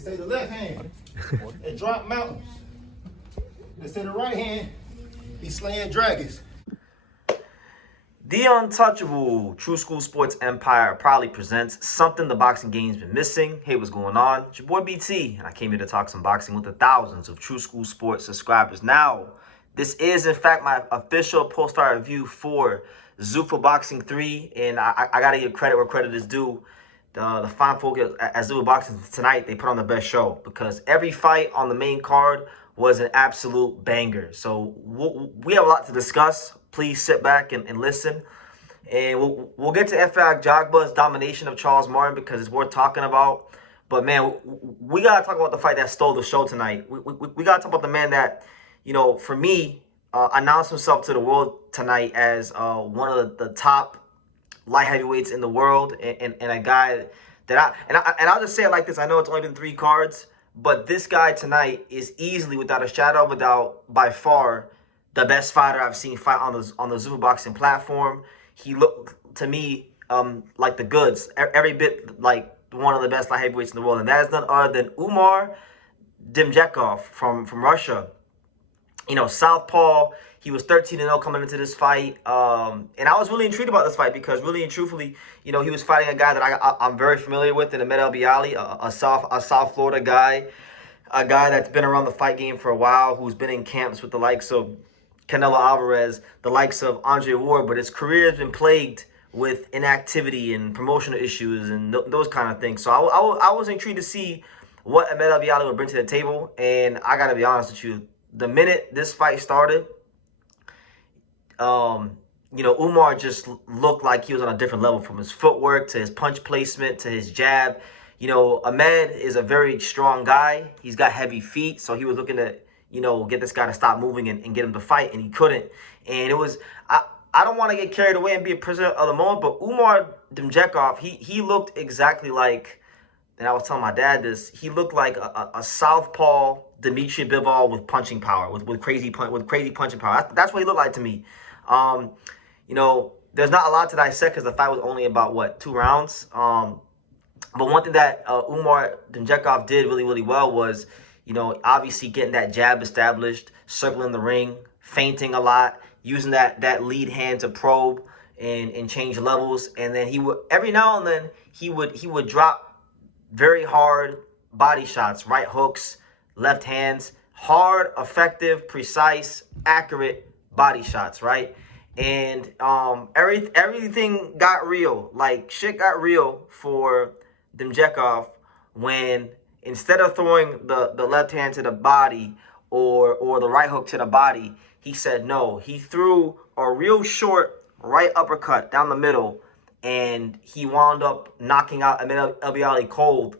They say the left hand, it drop mountains. They say the right hand, be slaying dragons. The untouchable True School Sports Empire proudly presents something the boxing game's been missing. Hey, what's going on? It's your boy BT, and I came here to talk some boxing with the thousands of True School Sports subscribers. Now, this is, in fact, my official post-fight review for Zuffa Boxing 3, and I gotta give credit where credit is due. The fine folk at Zuffa Boxing tonight, they put on the best show because every fight on the main card was an absolute banger. So we have a lot to discuss. Please sit back and listen. And we'll get to Efe Ajagba's domination of Charles Martin because it's worth talking about. But, man, we got to talk about the fight that stole the show tonight. We got to talk about the man that, you know, for me, announced himself to the world tonight as one of the top light heavyweights in the world and a guy that I'll just say it like this. I know it's only been 3 cards, but this guy tonight is easily, without a shadow of a doubt, by far the best fighter I've seen fight on the Zuffa Boxing platform. He looked to me like the goods, every bit like one of the best light heavyweights in the world, and that is none other than Umar Dzambekov from Russia. You know, southpaw. He was 13-0 coming into this fight, and I was really intrigued about this fight because, really and truthfully, you know, he was fighting a guy that I'm very familiar with in Ahmed Elbiali, a South Florida guy, a guy that's been around the fight game for a while, who's been in camps with the likes of Canelo Alvarez, the likes of Andre Ward, but his career has been plagued with inactivity and promotional issues and those kind of things. So I was intrigued to see what Ahmed Elbiali would bring to the table, and I got to be honest with you, the minute this fight started, you know, Umar just looked like he was on a different level, from his footwork to his punch placement to his jab. You know, Ahmed is a very strong guy. He's got heavy feet, so he was looking to, you know, get this guy to stop moving and get him to fight, and he couldn't. And it was, I don't want to get carried away and be a prisoner of the moment, but Umar Dzambekov, he looked exactly like, and I was telling my dad this, he looked like a southpaw Dimitri Bivol with punching power, with crazy punching power. That's what he looked like to me. You know, there's not a lot to dissect because the fight was only about, what, 2 rounds? But one thing that Umar Dzambekov did really, really well was, you know, obviously getting that jab established, circling the ring, feinting a lot, using that lead hand to probe and change levels. And then he would, every now and then, he would drop very hard body shots, right hooks, left hands, hard, effective, precise, accurate body shots, right? And everything got real. Like, shit got real for Dzambekov when, instead of throwing the left hand to the body or the right hook to the body, he said no. He threw a real short right uppercut down the middle, and he wound up knocking out Ahmed Elbiali cold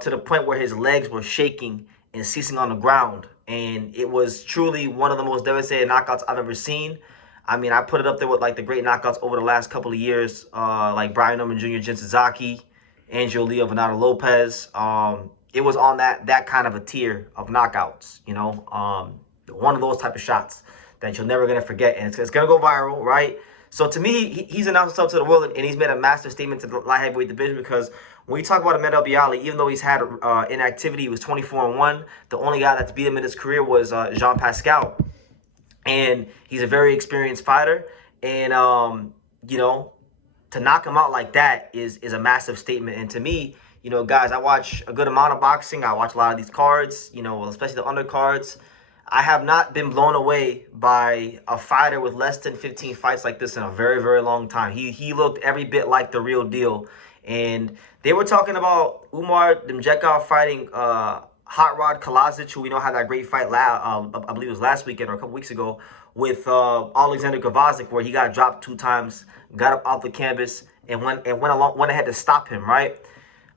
to the point where his legs were shaking and ceasing on the ground. And it was truly one of the most devastating knockouts I've ever seen. I mean, I put it up there with, like, the great knockouts over the last couple of years, like Brian Norman Jr., Jin Suzuki, Angel Leo, Venado Lopez. It was on that kind of a tier of knockouts, you know, one of those type of shots that you're never going to forget. And it's going to go viral, right? So to me, he's announced himself to the world, and he's made a massive statement to the light heavyweight division, because when you talk about Ahmed Elbiali, even though he's had inactivity, he was 24-1. The only guy that's beat him in his career was Jean Pascal. And he's a very experienced fighter. And, you know, to knock him out like that is a massive statement. And to me, you know, guys, I watch a good amount of boxing. I watch a lot of these cards, you know, especially the undercards. I have not been blown away by a fighter with less than 15 fights like this in a very, very long time. He looked every bit like the real deal. And they were talking about Umar Dzambekov fighting Hot Rod Kalasic, who we know had that great fight, I believe it was last weekend or a couple weeks ago, with Alexander Kovacic, where he got dropped 2 times, got up off the canvas, and went ahead to stop him, right?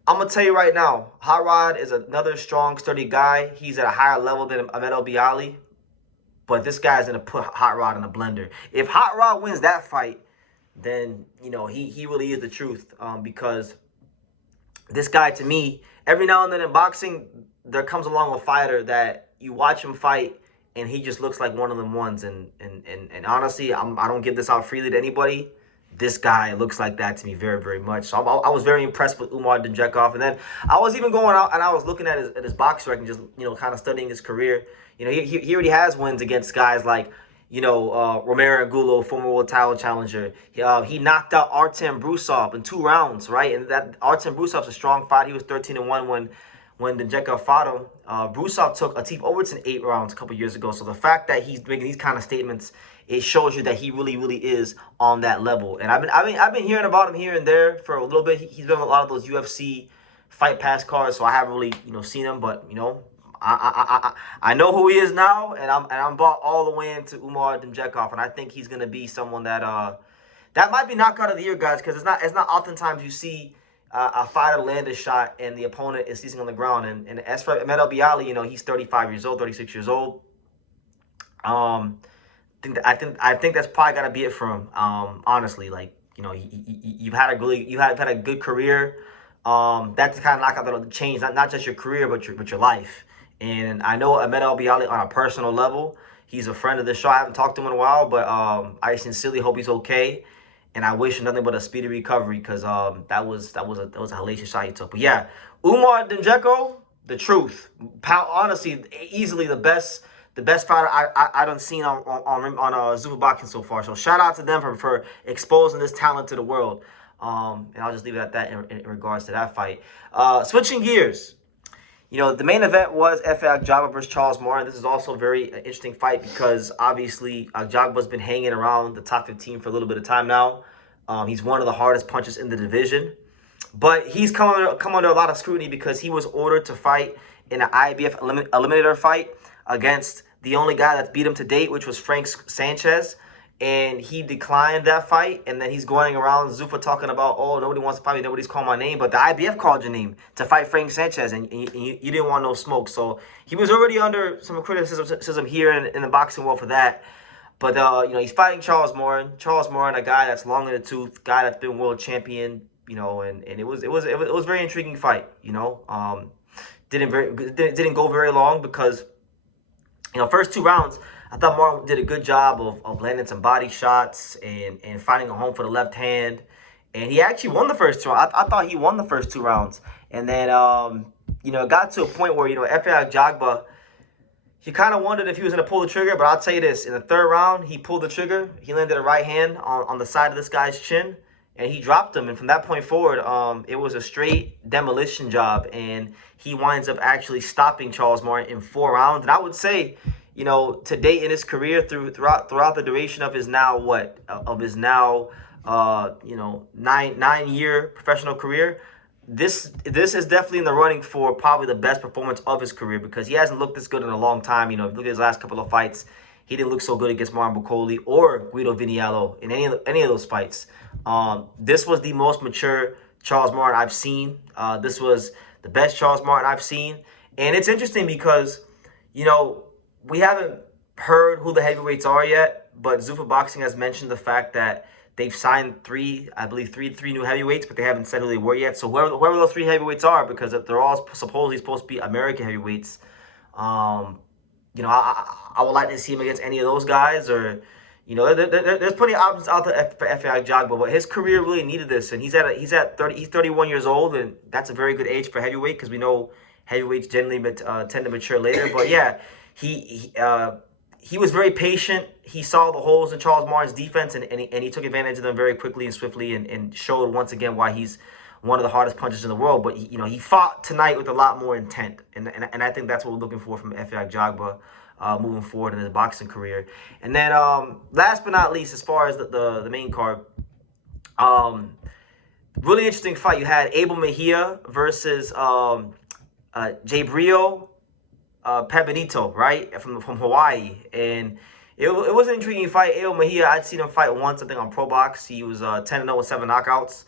I'm going to tell you right now, Hot Rod is another strong, sturdy guy. He's at a higher level than Ahmed Elbiali, but this guy's going to put Hot Rod in a blender. If Hot Rod wins that fight, then, you know, he really is the truth, because this guy, to me, every now and then in boxing, there comes along a fighter that you watch him fight and he just looks like one of them ones. And honestly, I don't give this out freely to anybody. this guy looks like that to me very, very much. So I was very impressed with Umar Dzambekov. And then I was even going out and I was looking at his box record and just, kind of studying his career. He already has wins against guys like, Romero Angulo, former world title challenger. He knocked out Artem Brusov in 2 rounds, right? And that Artem Brusov's a strong fight. He was 13-1 when Dzambekov fought him. Brusov took Atif Overton 8 rounds a couple years ago. So the fact that he's making these kind of statements, it shows you that he really, really is on that level. And I've been hearing about him here and there for a little bit. He's been on a lot of those UFC Fight Pass cards, so I haven't really seen him, but I know who he is now, and I'm bought all the way into Umar Dzambekov, and I think he's gonna be someone that that might be knockout of the year, guys, because it's not oftentimes you see a fighter land a shot and the opponent is seizing on the ground. And as for Ahmed Elbiali, he's 35 years old, 36 years old. I think that's probably gotta be it for him. Honestly, like you've had a good career. That's the kind of knockout that'll change not just your career but your life. And I know Ahmed Elbiali on a personal level. He's a friend of the show. I haven't talked to him in a while, but I sincerely hope he's okay. And I wish him nothing but a speedy recovery, because that was a hellacious shot he took. But yeah, Umar Dzambekov, the truth. Honestly, easily the best fighter I done seen on Zuffa Boxing so far. So shout out to them for exposing this talent to the world. And I'll just leave it at that in regards to that fight. Switching gears. The main event was Efe Ajagba versus Charles Martin. This is also a very interesting fight because obviously Agjagba's been hanging around the top 15 for a little bit of time now. He's one of the hardest punchers in the division. But he's come under a lot of scrutiny because he was ordered to fight in an IBF eliminator fight against the only guy that's beat him to date, which was Frank Sanchez. And he declined that fight, and then he's going around Zuffa talking about, oh, nobody wants to fight me, nobody's called my name, but the IBF called your name to fight Frank Sanchez, and you didn't want no smoke. So he was already under some criticism here in the boxing world for that. But he's fighting Charles Martin. Charles Martin, a guy that's long in the tooth, guy that's been world champion, and it was a very intriguing fight. Didn't go very long because first 2 rounds, I thought Martin did a good job of landing some body shots and finding a home for the left hand. And he actually won the first 2 rounds. I thought he won the first 2 rounds. And then, it got to a point where, Efe Ajagba, he kind of wondered if he was going to pull the trigger. But I'll tell you this, in the 3rd round, he pulled the trigger. He landed a right hand on the side of this guy's chin. And he dropped him. And from that point forward, it was a straight demolition job. And he winds up actually stopping Charles Martin in 4 rounds. And I would say, to date in his career, throughout the duration of his now 9-year professional career, this is definitely in the running for probably the best performance of his career, because he hasn't looked this good in a long time. If you look at his last couple of fights, he didn't look so good against Martin Bucoli or Guido Viniello in any of those fights. This was the most mature Charles Martin I've seen. This was the best Charles Martin I've seen. And it's interesting because, we haven't heard who the heavyweights are yet, but Zuffa Boxing has mentioned the fact that they've signed three new heavyweights, but they haven't said who they were yet. So whoever those 3 heavyweights are, because they're all supposedly supposed to be American heavyweights, I would like to see him against any of those guys, or there's plenty of options out there for Efe Ajagba, but his career really needed this, and he's 31 years old, and that's a very good age for heavyweight, because we know heavyweights generally tend to mature later. But yeah. He was very patient. He saw the holes in Charles Martin's defense, and he took advantage of them very quickly and swiftly, and showed once again why he's one of the hardest punchers in the world. But he fought tonight with a lot more intent, and I think that's what we're looking for from Efe Ajagba moving forward in his boxing career. And then last but not least, as far as the main card, really interesting fight. You had Abel Mejia versus Jaybrio Pe Benito, right, from Hawaii. And it was an intriguing fight. Abel Mejia, I'd seen him fight once, I think, on Pro Box. He was 10-0 with 7 knockouts.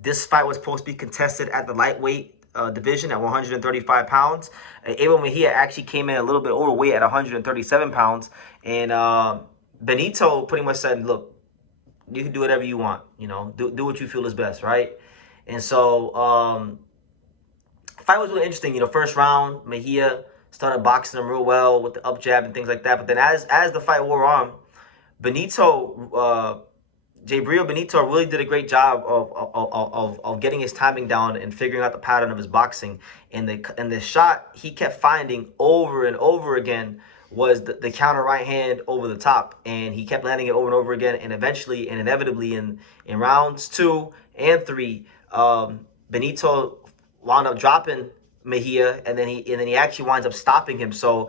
This fight was supposed to be contested at the lightweight division at 135 pounds. Abel Mejia actually came in a little bit overweight at 137 pounds. And Benito pretty much said, look, you can do whatever you want. Do what you feel is best, right? And so fight was really interesting. First round, Mejia started boxing him real well with the up jab and things like that. But then as the fight wore on, Benito Jaybrio Benito really did a great job of getting his timing down and figuring out the pattern of his boxing. And the shot he kept finding over and over again was the counter right hand over the top, and he kept landing it over and over again. And eventually and inevitably in rounds 2 and 3, Benito wound up dropping Mejia, and then he actually winds up stopping him. So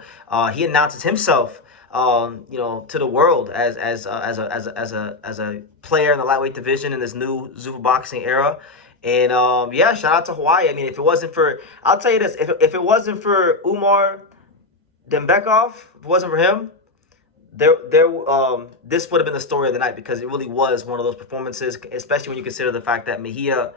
he announces himself, to the world as a player in the lightweight division in this new Zuffa boxing era. And yeah, shout out to Hawaii. I mean, if it wasn't for, I'll tell you this, if it wasn't for Umar Dzambekov, if it wasn't for him, this would have been the story of the night, because it really was one of those performances, especially when you consider the fact that Mejia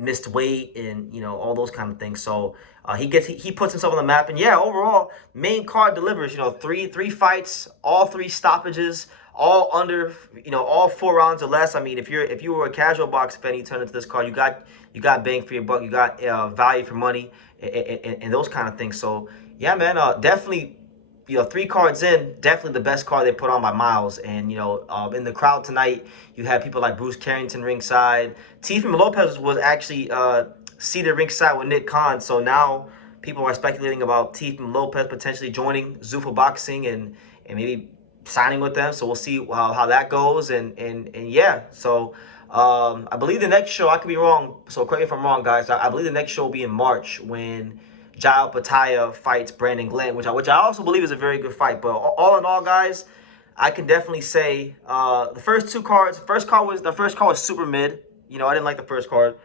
missed weight and all those kind of things. So he puts himself on the map, and yeah, overall main card delivers. Three fights, all 3 stoppages, all under all 4 rounds or less. I mean, if you were a casual boxing fan, you turn into this card, you got bang for your buck, you got value for money, and those kind of things. So yeah, man, definitely. 3 cards in, definitely the best card they put on by miles. And, in the crowd tonight, you had people like Bruce Carrington ringside. Teofimo Lopez was actually seated ringside with Nick Khan. So now people are speculating about Teofimo Lopez potentially joining Zuffa Boxing and maybe signing with them. So we'll see how that goes. And yeah, so I believe the next show, I could be wrong, so correct me if I'm wrong, guys. I believe the next show will be in March, when Jaybrio Pe fights Brandon Glenn, which I also believe is a very good fight. But all in all, guys, I can definitely say the first 2 cards. The first card was super mid. I didn't like the first card.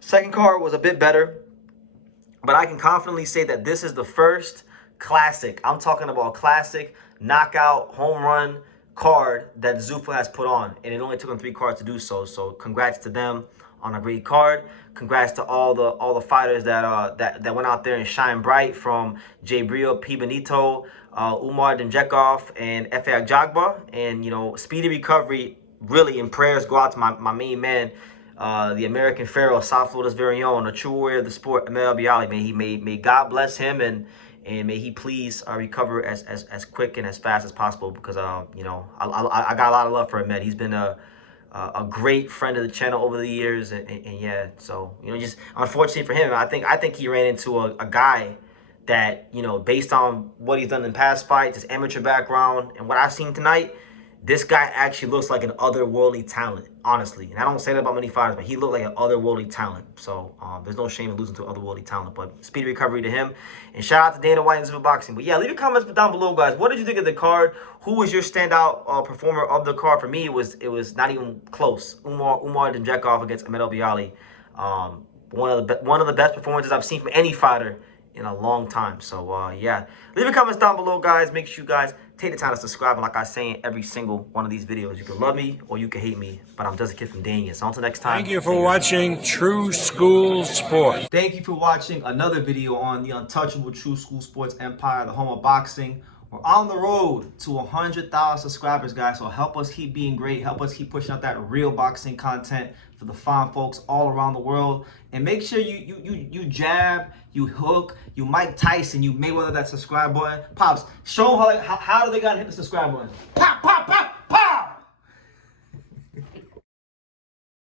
Second card was a bit better, but I can confidently say that this is the first classic. I'm talking about classic knockout home run card that Zuffa has put on, and it only took them 3 cards to do so. So congrats to them on a great card. Congrats to all the fighters that went out there and shined bright, from Jaybrio Pe Benito, Umar Dzambekov, and Efe Ajagba. And speedy recovery, really, and prayers go out to my main man, the American Pharaoh, South Florida's very own, a true warrior of the sport, Ahmed Elbiali. May God bless him, and may he please recover as quick and as fast as possible, because I got a lot of love for Ahmed. He's been a great friend of the channel over the years, and yeah, so just unfortunately for him, I think he ran into a guy that, based on what he's done in past fights, his amateur background, and what I've seen tonight, this guy actually looks like an otherworldly talent, honestly. And I don't say that about many fighters, but he looked like an otherworldly talent. So there's no shame in losing to otherworldly talent. But speedy recovery to him. And shout out to Dana White and Zuffa Boxing. But yeah, leave your comments down below, guys. What did you think of the card? Who was your standout performer of the card? For me, it was not even close. Umar Dzambekov against Ahmed Elbiali. One of the best performances I've seen from any fighter in a long time. So yeah, leave your comments down below, guys. Make sure you guys take the time to subscribe. And like I say in every single one of these videos, you can love me or you can hate me, but I'm just a kid from Dania. So until next time. Thank you for watching True School Sports. Thank you for watching another video on the untouchable True School Sports empire, the home of boxing. We're on the road to 100,000 subscribers, guys. So help us keep being great. Help us keep pushing out that real boxing content for the fine folks all around the world. And make sure you jab, you hook, you Mike Tyson, you Mayweather that subscribe button. Pops, show them how do they gotta hit the subscribe button. Pop, pop, pop.